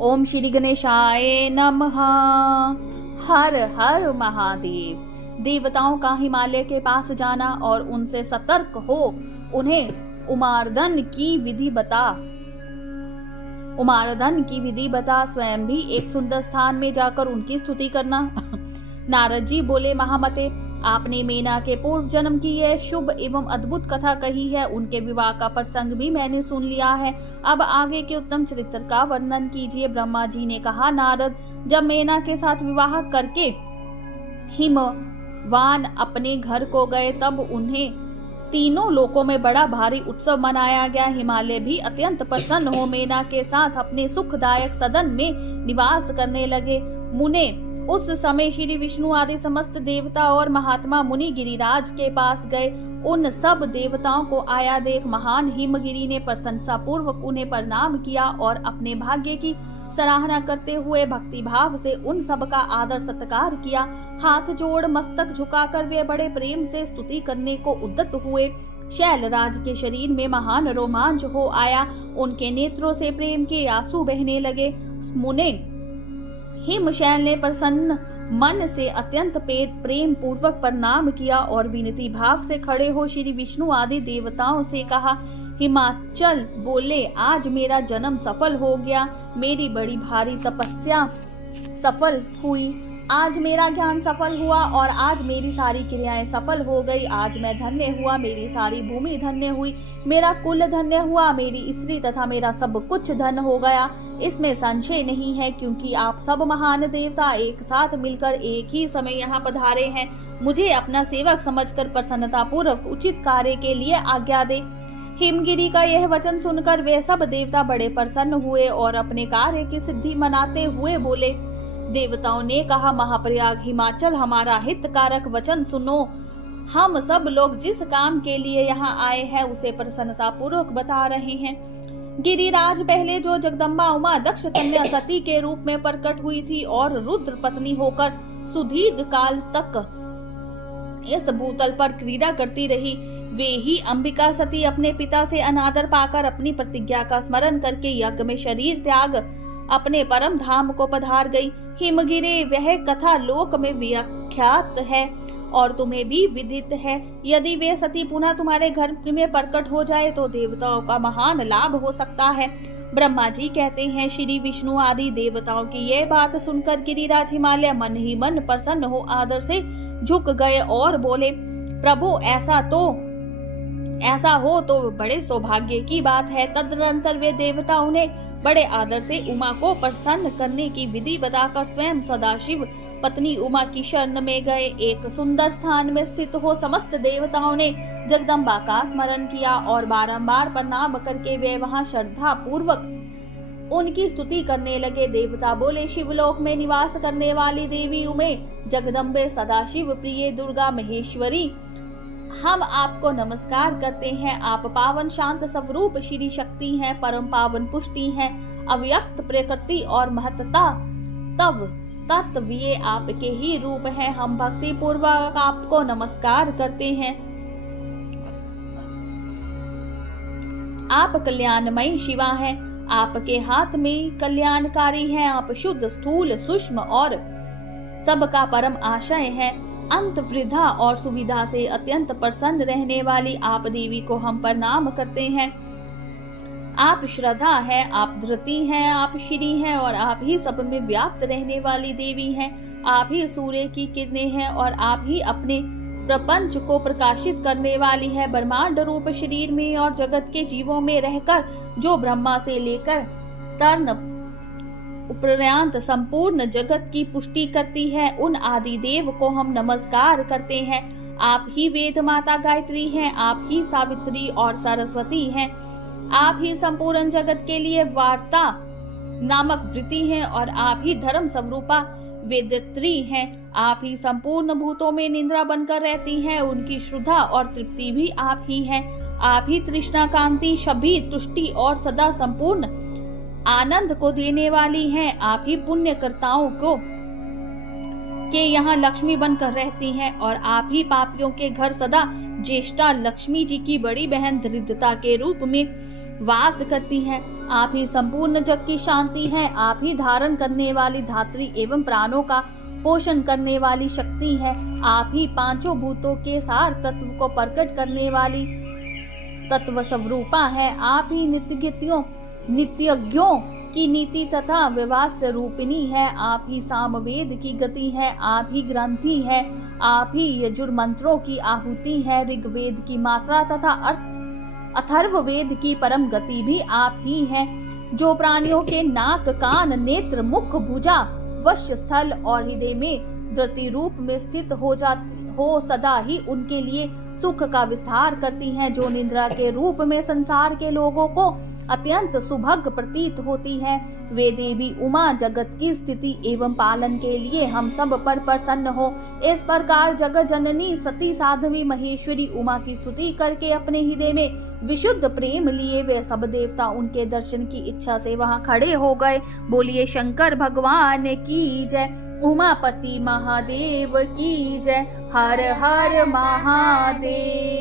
ओम श्री गणेशाय नमः। हर हर महादेव। देवताओं का हिमालय के पास जाना और उनसे सतर्क हो उन्हें उमार्दन की विधि बता स्वयं भी एक सुंदर स्थान में जाकर उनकी स्तुति करना। नारद जी बोले, महामते, आपने मेना के पूर्व जन्म की यह शुभ एवं अद्भुत कथा कही है। उनके विवाह का प्रसंग भी मैंने सुन लिया है। अब आगे के उत्तम चरित्र का वर्णन कीजिए। ब्रह्मा जी ने कहा, नारद, जब मेना के साथ विवाह करके हिमवान अपने घर को गए तब उन्हें तीनों लोकों में बड़ा भारी उत्सव मनाया गया। हिमालय भी अत्यंत प्रसन्न हो मेना के साथ अपने सुखदायक सदन में निवास करने लगे। मुने उस समय श्री विष्णु आदि समस्त देवता और महात्मा मुनि गिरिराज के पास गए। उन सब देवताओं को आया देख महान हिमगिरी ने प्रशंसा पूर्वक उन्हें प्रणाम किया और अपने भाग्य की सराहना करते हुए भक्ति भाव से उन सब का आदर सत्कार किया। हाथ जोड़ मस्तक झुकाकर वे बड़े प्रेम से स्तुति करने को उद्यत हुए। शैलराज के शरीर में महान रोमांच हो आया। उनके नेत्रों से प्रेम के आंसू बहने लगे। मुने हिमशैल ने प्रसन्न मन से अत्यंत प्रेम पूर्वक प्रणाम किया और विनती भाव से खड़े हो श्री विष्णु आदि देवताओं से कहा। हिमाचल बोले, आज मेरा जन्म सफल हो गया। मेरी बड़ी भारी तपस्या सफल हुई। आज मेरा ज्ञान सफल हुआ और आज मेरी सारी क्रियाएं सफल हो गई। आज मैं धन्य हुआ, मेरी सारी भूमि धन्य हुई, मेरा कुल धन्य हुआ, मेरी स्त्री तथा मेरा सब कुछ धन हो गया। इसमें संशय नहीं है, क्योंकि आप सब महान देवता एक साथ मिलकर एक ही समय यहाँ पधारे हैं। मुझे अपना सेवक समझकर प्रसन्नता पूर्वक उचित कार्य के लिए आज्ञा दे। हिमगिरी का यह वचन सुनकर वे सब देवता बड़े प्रसन्न हुए और अपने कार्य की सिद्धि मनाते हुए बोले। देवताओं ने कहा, महाप्रयाग हिमाचल, हमारा हितकारक वचन सुनो। हम सब लोग जिस काम के लिए यहाँ आए हैं उसे प्रसन्नता पूर्वक बता रहे हैं। गिरिराज पहले जो जगदम्बा उमा दक्ष कन्या सती के रूप में प्रकट हुई थी और रुद्र पत्नी होकर सुदीर्घ काल तक इस भूतल पर क्रीड़ा करती रही, वे ही अंबिका सती अपने पिता से अनादर पाकर अपनी प्रतिज्ञा का स्मरण करके यज्ञ में शरीर त्याग अपने परम धाम को पधार गई। हिमगिरी वह कथा लोक में व्याख्यात है और तुम्हें भी विदित है। यदि वे सती पुनः तुम्हारे घर में प्रकट हो जाए तो देवताओं का महान लाभ हो सकता है। ब्रह्मा जी कहते हैं, श्री विष्णु आदि देवताओं की यह बात सुनकर गिरिराज हिमालय मन ही मन प्रसन्न हो आदर से झुक गए और बोले, प्रभु ऐसा हो तो बड़े सौभाग्य की बात है। तदनंतर वे देवता उन्हें बड़े आदर से उमा को प्रसन्न करने की विधि बताकर स्वयं सदाशिव पत्नी उमा की शरण में गए। एक सुंदर स्थान में स्थित हो समस्त देवताओं ने जगदम्बा का स्मरण किया और बारंबार प्रणाम करके वे वहां श्रद्धा पूर्वक उनकी स्तुति करने लगे। देवता बोले, शिवलोक में निवास करने वाली देवी उमे, जगदम्बे, सदाशिव प्रिय, दुर्गा महेश्वरी, हम आपको नमस्कार करते हैं। आप पावन शांत स्वरूप श्री शक्ति हैं, परम पावन पुष्टि हैं, अव्यक्त प्रकृति और महत्ता तव तत्व ये आपके ही रूप हैं। हम भक्ति पूर्वक आपको नमस्कार करते हैं। आप कल्याणमयी शिवा हैं, आपके हाथ में कल्याणकारी हैं। आप शुद्ध, स्थूल, सूक्ष्म और सबका परम आशय हैं। अंत वृद्धा और सुविधा से अत्यंत प्रसन्न रहने वाली आप देवी को हम प्रणाम करते हैं। आप श्रद्धा है, आप धृति हैं, आप श्री हैं और आप ही सब में व्याप्त रहने वाली देवी हैं। आप ही सूर्य की किरणें हैं और आप ही अपने प्रपंच को प्रकाशित करने वाली है। ब्रह्मांड रूप शरीर में और जगत के जीवों में रहकर जो ब्रह्मा से लेकर तर्ण उपरांत संपूर्ण जगत की पुष्टि करती है, उन आदि देव को हम नमस्कार करते हैं। आप ही वेद माता गायत्री हैं, आप ही सावित्री और सरस्वती हैं। आप ही संपूर्ण जगत के लिए वार्ता नामक वृत्ति हैं और आप ही धर्म स्वरूपा वेदत्री हैं। आप ही संपूर्ण भूतों में निद्रा बनकर रहती हैं, उनकी श्रद्धा और तृप्ति भी आप ही हैं। आप ही तृष्णा, कांति, शबी, तुष्टि और सदा संपूर्ण आनंद को देने वाली हैं। आप ही पुण्यकर्ताओं को के यहाँ लक्ष्मी बनकर रहती हैं और आप ही पापियों के घर सदा ज्येष्ठा लक्ष्मी जी की बड़ी बहन दरिद्रता के रूप में वास करती है। आप ही संपूर्ण जग की शांति है। आप ही धारण करने वाली धात्री एवं प्राणों का पोषण करने वाली शक्ति है। आप ही पांचों भूतों के सार तत्व को प्रकट करने वाली तत्व स्वरूपा है। आप ही नित्यज्ञों की नीति तथा विवास्य रूपिणी है। आप ही सामवेद की गति है। आप ही ग्रंथि है। आप ही यजुर मंत्रों की आहुति है। ऋग्वेद की मात्रा तथा अथर्ववेद की परम गति भी आप ही हैं, जो प्राणियों के नाक, कान, नेत्र, मुख, भुजा, वक्ष स्थल और हृदय में धृति रूप में स्थित हो सदा ही उनके लिए सुख का विस्तार करती हैं, जो निद्रा के रूप में संसार के लोगों को अत्यंत सुभग प्रतीत होती है। वे देवी उमा जगत की स्थिति एवं पालन के लिए हम सब पर प्रसन्न हो। इस प्रकार जगत जननी सती साध्वी महेश्वरी उमा की स्तुति करके अपने हृदय में विशुद्ध प्रेम लिए वे सब देवता उनके दर्शन की इच्छा से वहां खड़े हो गए। बोलिए शंकर भगवान की जय, उमापति महादेव की जय। हर हर महादेव।